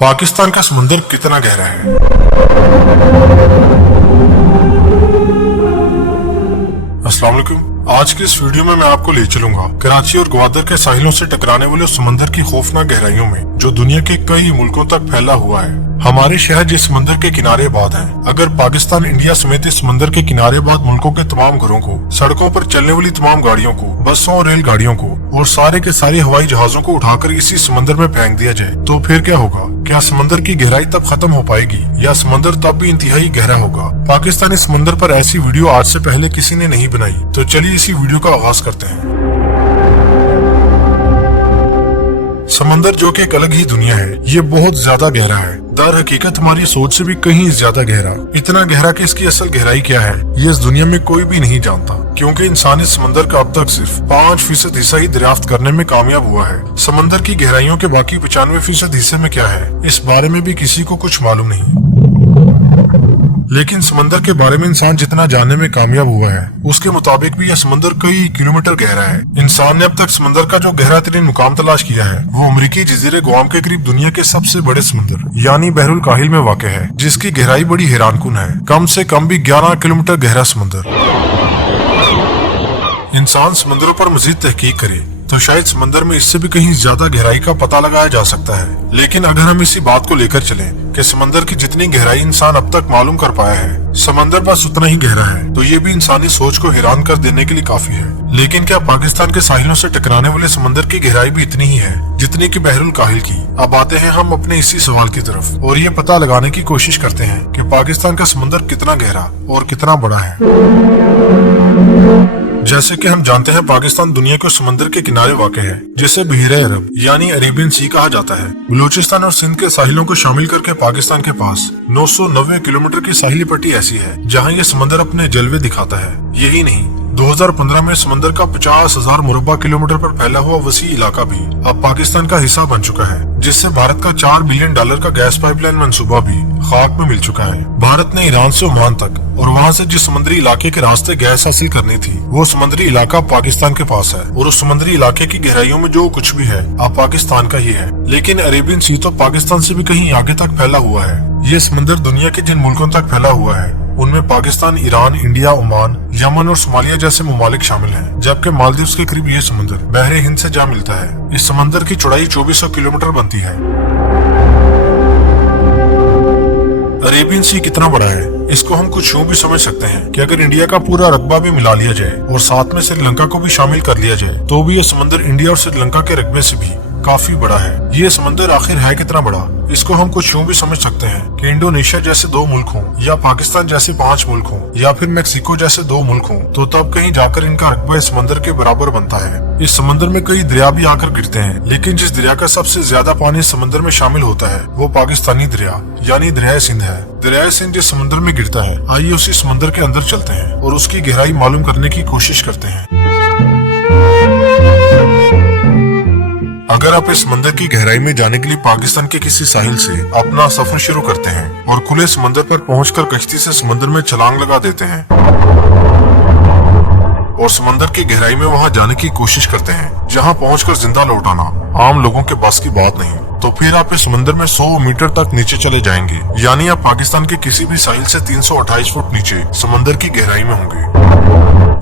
पाकिस्तान का समुंदर कितना गहरा है? अस्सलाम वालेकुम। आज के इस वीडियो में मैं आपको ले चलूंगा कराची और ग्वादर के साहिलों से टकराने वाले उस समंदर की खौफनाक गहराइयों में जो दुनिया के कई मुल्कों तक फैला हुआ है। हमारे शहर जिस समंदर के किनारे आबाद हैं, अगर पाकिस्तान इंडिया समेत इस समंदर के किनारे आबाद मुल्कों के तमाम घरों को, सड़कों पर चलने वाली तमाम गाड़ियों को, बसों और रेलगाड़ियों को और सारे के सारे हवाई जहाजों को उठाकर इसी समंदर में फेंक दिया जाए तो फिर क्या होगा? क्या समंदर की गहराई तब खत्म हो पाएगी या समंदर तब भी इंतहाई गहरा होगा? पाकिस्तानी समंदर पर ऐसी वीडियो आज से पहले किसी ने नहीं बनाई, तो चलिए इसी वीडियो का आगाज करते हैं। समंदर जो कि एक अलग ही दुनिया है, ये बहुत ज्यादा गहरा है। दर हकीकत हमारी सोच से भी कहीं ज्यादा गहरा। इतना गहरा कि इसकी असल गहराई क्या है ये इस दुनिया में कोई भी नहीं जानता, क्योंकि इंसान इस समंदर का अब तक सिर्फ 5% हिस्सा ही दरियाफ्त करने में कामयाब हुआ है। समंदर की गहराइयों के बाकी 95% हिस्से में क्या है, इस बारे में भी किसी को कुछ मालूम नहीं। लेकिन समंदर के बारे में इंसान जितना जानने में कामयाब हुआ है, उसके मुताबिक भी यह समंदर कई किलोमीटर गहरा है। इंसान ने अब तक समंदर का जो गहरा तरीन मुकाम तलाश किया है, वो अमरीकी जजीरे गुआम के करीब दुनिया के सबसे बड़े समंदर यानी बहरुल काहिल में वाक़ है, जिसकी गहराई बड़ी हैरानकुन है। कम से कम भी 11 किलोमीटर गहरा समंदर। इंसान समंदरों पर मजीद तहकीक करे तो शायद समंदर में इससे भी कहीं ज्यादा गहराई का पता लगाया जा सकता है। लेकिन अगर हम इसी बात को लेकर चलें कि समंदर की जितनी गहराई इंसान अब तक मालूम कर पाया है, समंदर बस उतना ही गहरा है, तो ये भी इंसानी सोच को हैरान कर देने के लिए काफी है। लेकिन क्या पाकिस्तान के साहिलों से टकराने वाले समंदर की गहराई भी इतनी ही है जितनी की बहरुल काहिल की? अब आते हैं हम अपने इसी सवाल की तरफ और ये पता लगाने की कोशिश करते हैं कि पाकिस्तान का समंदर कितना गहरा और कितना बड़ा है। जैसे कि हम जानते हैं, पाकिस्तान दुनिया के समंदर के किनारे वाक़ है, जिसे बहीरे अरब यानी अरेबियन सी कहा जाता है। बलूचिस्तान और सिंध के साहिलों को शामिल करके पाकिस्तान के पास 990 किलोमीटर की साहिली पट्टी ऐसी है जहां ये समंदर अपने जलवे दिखाता है। यही नहीं, 2015 में समंदर का 50,000 मुरब्बा किलोमीटर पर फैला हुआ वसी इलाका भी अब पाकिस्तान का हिस्सा बन चुका है, जिससे भारत का $4 बिलियन का गैस पाइपलाइन मंसूबा भी खाक में मिल चुका है। भारत ने ईरान से ओमान तक और वहां से जिस समुद्री इलाके के रास्ते गैस हासिल करनी थी, वो समुद्री इलाका पाकिस्तान के पास है और उस समुद्री इलाके की गहराइयों में जो कुछ भी है अब पाकिस्तान का ही है। लेकिन अरेबियन सी तो पाकिस्तान से भी कहीं आगे तक फैला हुआ है। ये समंदर दुनिया के जिन मुल्कों तक फैला हुआ है उनमें Pakistan, Iran, India, Oman, Yemen और सोमालिया जैसे ममालिक शामिल हैं, जबकि मालदीव्स के करीब ये समुद्र बहरे हिंद से जा मिलता है। इस समंदर की चौड़ाई 2400 किलोमीटर बनती है। अरेबियन सी कितना बड़ा है, इसको हम कुछ यूं भी समझ सकते हैं कि अगर इंडिया का पूरा रकबा भी मिला लिया जाए और साथ में श्रीलंका को भी शामिल कर लिया जाए, तो भी ये समंदर इंडिया और श्रीलंका के रकबे से भी काफी बड़ा है। ये समंदर आखिर है कितना बड़ा, इसको हम कुछ यूं भी समझ सकते हैं कि इंडोनेशिया जैसे 2 मुल्क हों या पाकिस्तान जैसे 5 मुल्क हों या फिर मैक्सिको जैसे 2 मुल्क हों, तो तब कहीं जाकर इनका रकबा इस समंदर के बराबर बनता है। इस समंदर में कई दरिया भी आकर गिरते हैं, लेकिन जिस दरिया का सबसे ज्यादा पानी इस समंदर में शामिल होता है वो पाकिस्तानी दरिया यानी दरिया सिंध है। दरिया सिंध जिस समंदर में गिरता है, आइए उसी समंदर के अंदर चलते हैं और उसकी गहराई मालूम करने की कोशिश करते हैं। अगर आप इस समंदर की गहराई में जाने के लिए पाकिस्तान के किसी साहिल से अपना सफर शुरू करते हैं और खुले समंदर पर पहुंचकर कश्ती से समंदर में छलांग लगा देते हैं और समंदर की गहराई में वहां जाने की कोशिश करते हैं जहां पहुंचकर जिंदा लौट आना आम लोगों के बस की बात नहीं, तो फिर आप इस समंदर में 100 मीटर तक नीचे चले जाएंगे, यानी आप पाकिस्तान के किसी भी साहिल से 328 फुट नीचे समंदर की गहराई में होंगे।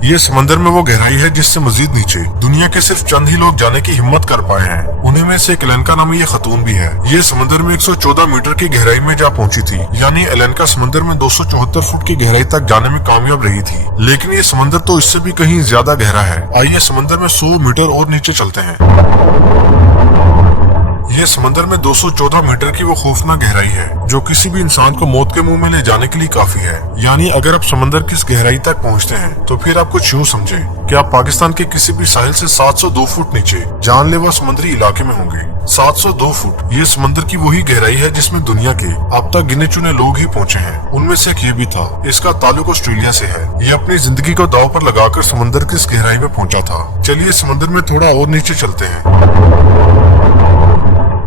ये समंदर में वो गहराई है जिससे मजीद नीचे दुनिया के सिर्फ चंद ही लोग जाने की हिम्मत कर पाए हैं। उन्हीं में से एक एलेनका नामी ये खतून भी है। ये समंदर में 114 मीटर की गहराई में जा पहुंची थी, यानी एलेनका समंदर में 274 फुट की गहराई तक जाने में कामयाब रही थी। लेकिन ये समंदर तो इससे भी कहीं ज्यादा गहरा है। आइए समंदर में 100 मीटर और नीचे चलते हैं। ये समंदर में 214 मीटर की वो खौफनाक गहराई है जो किसी भी इंसान को मौत के मुंह में ले जाने के लिए काफी है। यानी अगर आप समंदर की इस गहराई तक पहुंचते हैं तो फिर आप कुछ यूं समझें कि आप पाकिस्तान के किसी भी साहिल से 702 फुट नीचे जानलेवा समुद्री इलाके में होंगे। 702 फुट ये समंदर की वही गहराई है जिसमें दुनिया के अब तक गिने चुने लोग ही पहुंचे हैं। उनमें से एक ये भी था, इसका ताल्लुक ऑस्ट्रेलिया से है। ये अपनी जिंदगी को दांव पर लगाकर समंदर की इस गहराई में पहुंचा था। चलिए समंदर में थोड़ा और नीचे चलते हैं।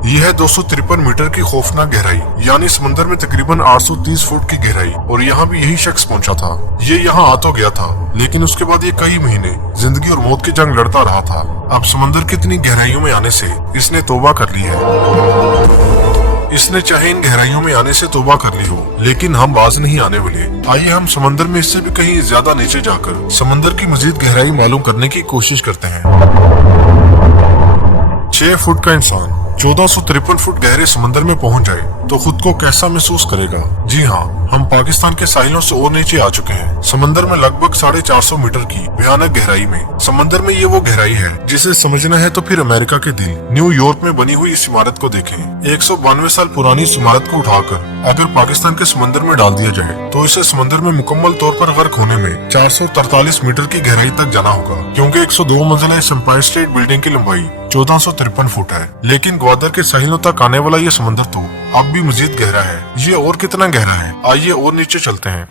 ये है 253 मीटर की खौफनाक गहराई, यानी समंदर में तकरीबन 830 फुट की गहराई, और यहाँ भी यही शख्स पहुंचा था। ये यहाँ आ तो गया था, लेकिन उसके बाद ये कई महीने जिंदगी और मौत की जंग लड़ता रहा था। अब समंदर की इतनी गहराइयों में आने से इसने तौबा कर ली है। इसने चाहे इन गहराइयों में आने से तौबा कर ली हो, लेकिन हम बाज नहीं आने वाले। आइए हम समंदर में इससे भी कहीं ज्यादा नीचे जाकर समंदर की मजीद गहराई मालूम करने की कोशिश करते हैं। 6 फुट का इंसान 1453 फुट गहरे समंदर में पहुंच जाए तो खुद को कैसा महसूस करेगा? जी हाँ, हम पाकिस्तान के साहिलों से और नीचे आ चुके हैं। समंदर में लगभग 450 मीटर की भयानक गहराई में। समंदर में ये वो गहराई है जिसे समझना है तो फिर अमेरिका के दिल न्यूयॉर्क में बनी हुई इस इमारत को देखें। 192 साल पुरानी इस इमारत को उठाकर अगर पाकिस्तान के समंदर में डाल दिया जाए तो इसे समंदर में मुकम्मल तौर पर गर्क होने में 443 मीटर की गहराई तक जाना होगा, क्योंकि 102 मंजिला इस एम्पायर स्टेट बिल्डिंग की लंबाई 1453 फुट है। लेकिन ग्वादर के साहिलों तक आने वाला ये समंदर तो अब भी मजीद गहरा है। ये और कितना गहरा है, आइए और नीचे चलते हैं।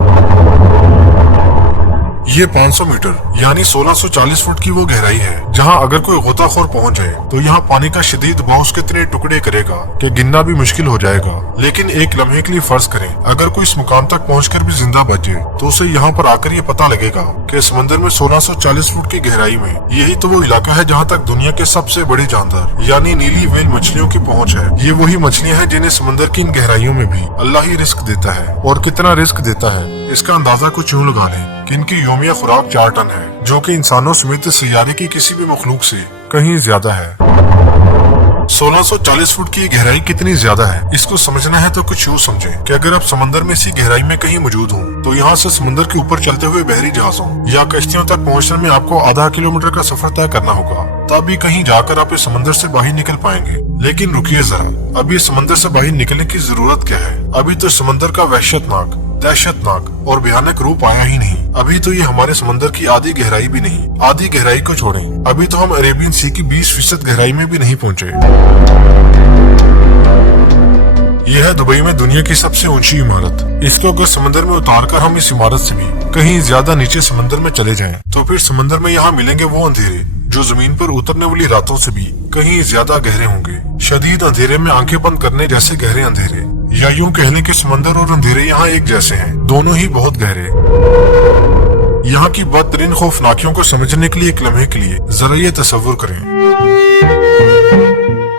ये 500 मीटर यानी 1640 फुट की वो गहराई है जहां अगर कोई गोताखोर पहुंच जाए तो यहाँ पानी का शदीद बहाव उसके इतने टुकड़े करेगा कि गिनना भी मुश्किल हो जाएगा। लेकिन एक लम्हे के लिए फर्ज करें अगर कोई इस मुकाम तक पहुंचकर भी जिंदा बच जाए तो उसे यहाँ पर आकर ये पता लगेगा कि समंदर में 1640 फुट की गहराई में यही तो वो इलाका है जहाँ तक दुनिया के सबसे बड़े जानदार यानी नीली व्हेल मछलियों की पहुँच है। ये वही मछलियाँ हैं जिन्हें समंदर की इन गहराइयों में भी अल्लाह ही रिस्क देता है। और कितना रिस्क देता है इसका अंदाजा कुछ यूं लगा लें कि इनकी योमिया खुराक 4 टन है, जो कि इंसानों समेत सियारे की किसी भी मखलूक से कहीं ज्यादा है। 1640 फुट की गहराई कितनी ज्यादा है इसको समझना है तो कुछ यूं समझें कि अगर आप समंदर में इसी गहराई में कहीं मौजूद हो तो यहाँ से समंदर के ऊपर चलते हुए बहरी जहाजों या कश्तियों तक पहुँचने में आपको आधा किलोमीटर का सफर तय करना होगा, तब भी कहीं जाकर आप इस समंदर से बाहर निकल पाएंगे। लेकिन रुकिए जरा, अभी समंदर से बाहर निकलने की जरूरत क्या है? अभी तो समंदर का वहशतनाक, दहशतनाक और भयानक रूप आया ही नहीं। अभी तो ये हमारे समंदर की आधी गहराई भी नहीं। आधी गहराई को छोड़ें, अभी तो हम अरेबियन सी की 20% गहराई में भी नहीं पहुंचे। यह है दुबई में दुनिया की सबसे ऊंची इमारत। इसको अगर समंदर में उतारकर हम इस इमारत से भी कहीं ज्यादा नीचे समंदर में चले जाएं, तो फिर समंदर में यहाँ मिलेंगे वो अंधेरे जो जमीन पर उतरने वाली रातों से भी कहीं ज्यादा गहरे होंगे। शदीद अंधेरे में आंखें बंद करने जैसे गहरे अंधेरे, या यूं कह लें कि समंदर और अंधेरे यहाँ एक जैसे हैं, दोनों ही बहुत गहरे। यहाँ की बदतरीन खौफनाकियों को समझने के लिए एक लम्हे के लिए जरा ये तस्वुर करें।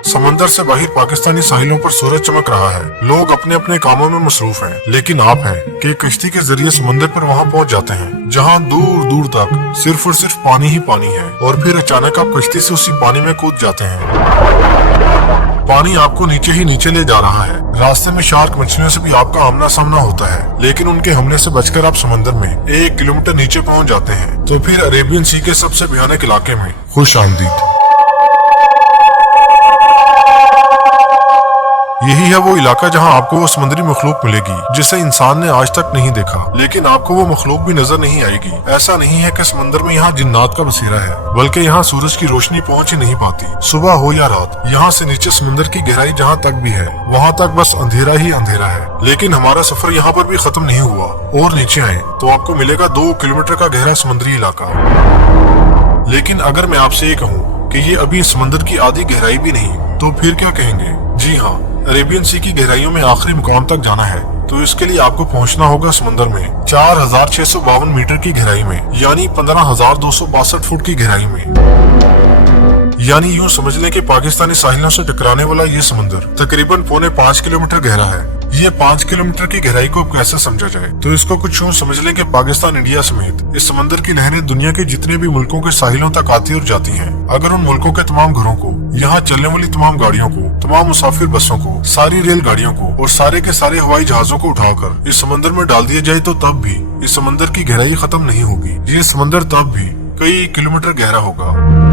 समंदर से बाहर पाकिस्तानी साहिलों पर सूरज चमक रहा है। लोग अपने अपने कामों में मसरूफ हैं, लेकिन आप हैं कि कश्ती के जरिए समंदर पर वहां पहुंच जाते हैं जहां दूर दूर तक सिर्फ और सिर्फ पानी ही पानी है, और फिर अचानक आप कश्ती से उसी पानी में कूद जाते हैं। पानी आपको नीचे ही नीचे ले जा रहा है। रास्ते में शार्क मछलियों से भी आपका आमना सामना होता है, लेकिन उनके हमले से बचकर आप समंदर में 1 किलोमीटर नीचे पहुंच जाते हैं। तो फिर अरेबियन सी के सबसे भयानक इलाके में खुश आमदीद। यही है वो इलाका जहां आपको वो समुद्री मखलूक मिलेगी जिसे इंसान ने आज तक नहीं देखा, लेकिन आपको वो मखलूक भी नजर नहीं आएगी। ऐसा नहीं है कि समंदर में यहाँ जिन्नात का बसेरा है, बल्कि यहाँ सूरज की रोशनी पहुँच ही नहीं पाती। सुबह हो या रात, यहाँ से नीचे समंदर की गहराई जहाँ तक भी है वहाँ तक बस अंधेरा ही अंधेरा है। लेकिन हमारा सफर यहाँ पर भी खत्म नहीं हुआ, और नीचे आए तो आपको मिलेगा 2 किलोमीटर का गहरा समुद्री इलाका। लेकिन अगर मैं आपसे ये कहूँ कि ये अभी समंदर की आधी गहराई भी नहीं, तो फिर क्या कहेंगे? जी हाँ, अरेबियन सी की गहराइयों में आखिरी मुकाम तक जाना है तो इसके लिए आपको पहुंचना होगा समंदर में 4652 मीटर की गहराई में, यानी 15,262 फुट की गहराई में। यानी यूं समझ लें कि पाकिस्तानी साहिलों से टकराने वाला ये समंदर तकरीबन 4.5 किलोमीटर गहरा है। ये 5 किलोमीटर की गहराई को कैसे समझा जाए, तो इसको कुछ यूं समझ लें कि पाकिस्तान, इंडिया समेत इस समंदर की लहरें दुनिया के जितने भी मुल्कों के साहिलों तक आती और जाती हैं। अगर उन मुल्कों के तमाम घरों को, यहाँ चलने वाली तमाम गाड़ियों को, तमाम मुसाफिर बसों को, सारी रेल गाड़ियों को और सारे के सारे हवाई जहाजों को उठाकर इस समंदर में डाल दिया जाए, तो तब भी इस समंदर की गहराई खत्म नहीं होगी। ये समंदर तब भी कई किलोमीटर गहरा होगा।